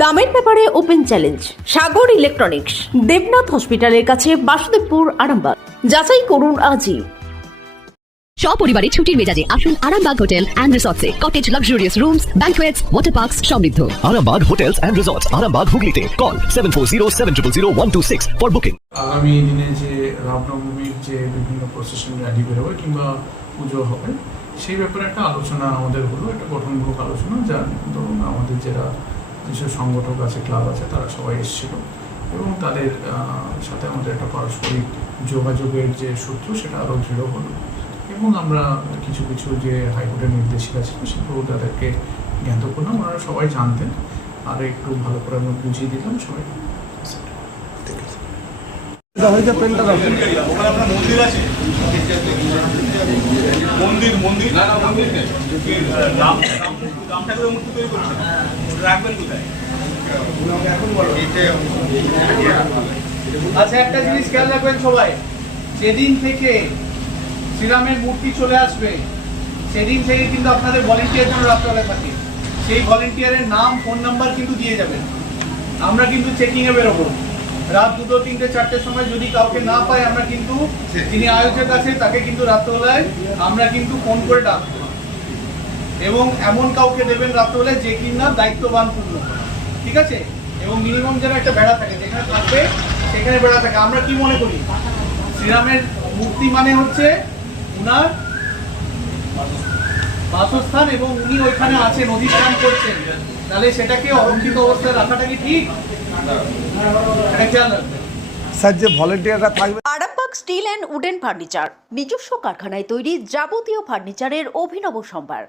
দামের ব্যাপারে open challenge Sagar electronics Debnath হসপিটালের কাছে বাসুদেবপুর আরামবাগ। যাচাই করুন আজই। সপরিবারে ছুটির মেজাজে আসুন Arambagh hotel and রিসর্টসে। Cottage luxurious rooms banquets water parks সমৃদ্ধ। Arambag Hotels and Resorts, Arambag Hooghly Call 740 for booking. আগামী দিনে যে রামনবমীর যে বিভিন্ন প্রসেশন র্যালি বেরোবে কিংবা পুজো হবে সেই ব্যাপারে একটা আলোচনা আমাদের হলো একটা গঠনমূলক আলোচনা যা ধরুন আমাদের যারা যেসব সংগঠক আছে ক্লাব আছে তারা সবাই এসেছিল। এবং তাদের সাথে আমাদের একটা পারস্পরিক যোগাযোগের যে সূত্র সেটা আরও দৃঢ় হলো। এবং আমরা কিছু কিছু যে হাইকোর্টের নির্দেশিকা ছিল সেগুলো তাদেরকে জ্ঞাত করলাম। ওনারা সবাই জানতেন। আর একটু ভালো করে আমরা বুঝিয়ে দিলাম সবাই। মন্দির আছে মন্দির মন্দির রাম রাম রাম ঠাকুরের মূর্তি তৈরি করছেন ওটা রাখবেন কোথায়? আচ্ছা একটা জিনিস খেয়াল রাখবেন সবাই। যেদিন থেকে শ্রীরামের মূর্তি চলে আসবে। সেদিন থেকে কিন্তু আপনাদের ভলেন্টিয়ার জন্য রাত্রবেলা থাকে। সেই ভলেন্টিয়ারের নাম ফোন নাম্বার কিন্তু দিয়ে যাবেন। আমরা কিন্তু চেকিং এ বেরোবো। রাত দুটো তিনটে চারটের সময় যদি কাউকে না পাই আমরা কিন্তু যিনি আয়োজক আছে তাকে কিন্তু রাত্রবেলায় আমরা কিন্তু ফোন করে ডাকবো। এবং এমন কাউকে দেবেন রাত্রবেলায় যে কিনা দায়িত্ববান পূর্ণ ঠিক আছে? এবং মিনিমাম যেন একটা বেড়া থাকে যেখানে থাকবে সেখানে বেড়া থাকে। আমরা কি মনে করি? শ্রীরামের মূর্তি মানে হচ্ছে উনার বাসস্থান এবং উনি ওইখানে আছেন অধিষ্ঠান করছেন। তাহলে সেটাকে অলঙ্কিত অবস্থায় রাখাটা কি ঠিক? এটা খেয়াল রাখবেন স্যার যে ভলেন্টিয়াররা থাকবে Arambagh steel and wooden furniture নিজস্ব কারখানায় তৈরি যাবতীয় ফার্নিচারের অভিনব সম্ভার।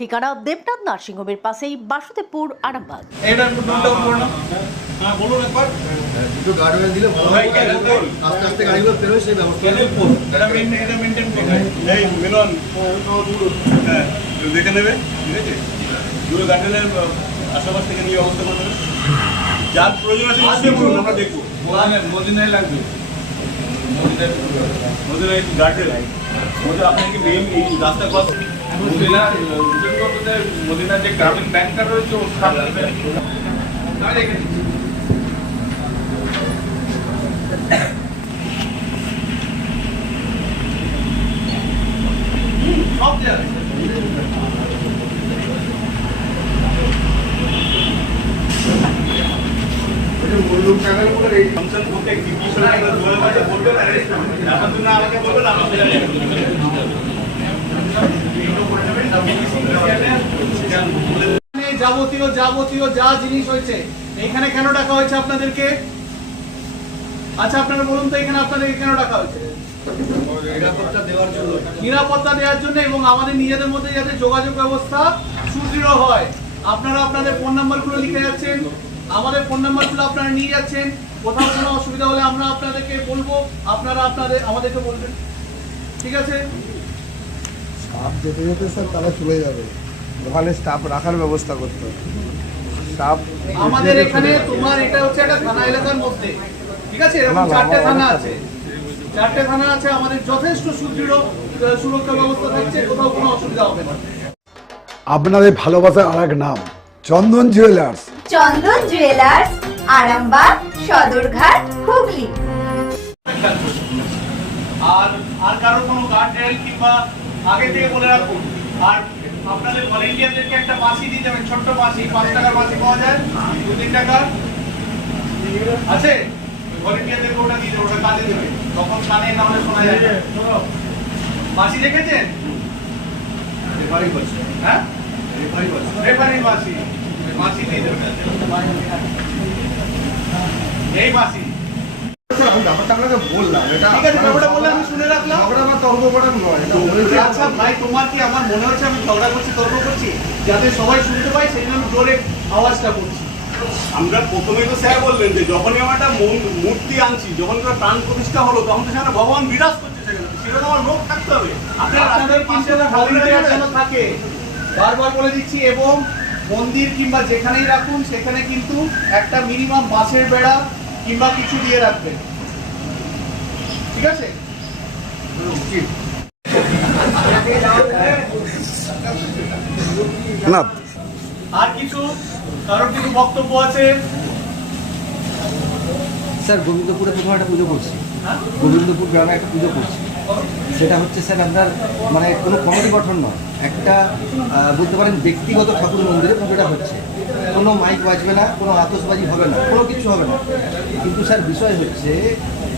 ঠিকানা দেবনাথ নার্সিংহোমের পাশেই বাসুদেবপুর আরামবাগ। হ্যাঁ হয় হ্যাঁ। দেখে নেবে। ঠিক আছে? দুটো গার্ডেনের আশেপাশ থেকে নিয়ে ব্যবস্থা করে নেবে যার প্রয়োজন আছে নিশ্চয়ই বলুন আমরা দেখব। মদিনায় লাগবে। মদিনায় মদিনায় গার্ডেন মধ্যে আপনি কি মেইন এই রাস্তা ক্রস মদিনা মদিনা যে গ্রামীণ ব্যাংকটা রয়েছে ওর সামনে আমি দেখে নিচ্ছি। হুম, সব দেওয়া ফাংশন করতে কি কি সময় বলে মাঝে বলবেন অ্যারেঞ্জ করবেন আমার জন্য আমাকে বলবেন আমার এখানে যাবতীয় যাবতীয় যা জিনিস হয়েছে এখানে কেন ডাকা হয়েছে আপনাদেরকে? আচ্ছা আপনারা বলুন তো এখানে আপনাদেরকে কেন ডাকা হয়েছে? নিরাপত্তা দেওয়ার জন্য। নিরাপত্তা দেওয়ার জন্য এবং আমাদের নিজেদের মধ্যে যাতে যোগাযোগ ব্যবস্থা সুদৃঢ় হয়। আপনারা আপনাদের ফোন নাম্বারগুলো লিখে যাচ্ছেন। আমাদের ফোন নাম্বারগুলো আপনারা নিয়ে যাচ্ছেন। কোথাও কোনো অসুবিধা হলে আমরা আপনাদেরকে বলব। আপনারা আপনাদের আমাদেরকে বলবেন। ঠিক আছে? স্টাফ যেতে যেতে স্যার তারা চলে যাবে। ওখানে স্টাফ রাখার ব্যবস্থা করতে হবে। স্টাফ আমাদের এখানে তোমার এটা হচ্ছে একটা থানা এলাকার মধ্যে। ঠিক আছে? এরকম না, না, চারটে থানা আছে। চারটে থানা আছে আমাদের যথেষ্ট সুদৃঢ় সুরক্ষা ব্যবস্থা থাকছে কোথাও কোনো অসুবিধা হবে না। আপনাদের ভালোবাসার আর এক নাম চন্দন জুয়েলার্স চন্দন জুয়েলার্স আরামবাগ সদরঘাট হুগলি। আর আর কারও কোনো গার্ড কিংবা আগে থেকে বলে রাখুন। আর আপনাদের ভলেন্টিয়ারদেরকে একটা মাসি দিয়ে যাবেন ছোট্ট মাসি পাঁচ টাকার মাসি পাওয়া যায় দু তিন টাকার আছে? ভলেন্টিয়ারদেরকে ওটা দিয়ে দেবে ওটা কাজে দেবে। তখন কানে না হলে শোনা যায়। মাসি দেখেছেন? হ্যাঁ? রেফারি মাসি মাসি দিয়ে দেবে। এই মাসি ব্যাপারটা আপনাকে বললাম এটা ঠিক আছে ব্যাপারটা বললে আমি ঝগড়া বা তর্ক করা নয় এটা বলেছি আচ্ছা ভাই তোমার কি আমার মনে হচ্ছে আমি ঝগড়া করছি তর্ক করছি? যাতে সবাই শুনতে পায় সেই জন্য আমি জোরে আওয়াজটা করছি। আমরা প্রথমেই তো স্যার বললেন যে যখনই আমরা একটা মূর্তি আনছি যখন প্রাণ প্রতিষ্ঠা হলো তখন তো সেখানে ভগবান বিরাজ করছে সেখানে। সেটা তো আমার লোক থাকতে হবে। আপনার আপনাদের কিন্তু ভলেন্টিয়ার যেন থাকে। বারবার বলে দিচ্ছি এবং মন্দির কিংবা যেখানেই রাখুন সেখানে কিন্তু একটা মিনিমাম বাঁশের বেড়া কিংবা কিছু দিয়ে রাখবেন। ঠিক আছে? না। আর কিছু? কারোর কিছু বক্তব্য আছে? স্যার গোবিন্দপুরে প্রথমে একটা পুজো করছি। হ্যাঁ? গোবিন্দপুর গ্রামে একটা পুজো করছি। সেটা হচ্ছে স্যার আপনার মানে কোনো কমিটি গঠন নয়। একটা বলতে পারেন ব্যক্তিগত ঠাকুর মন্দিরে পুজোটা হচ্ছে। কোনো মাইক বাজবে না কোনো আতসবাজি হবে না কোনো কিছু হবে না। কিন্তু স্যার বিষয় হচ্ছে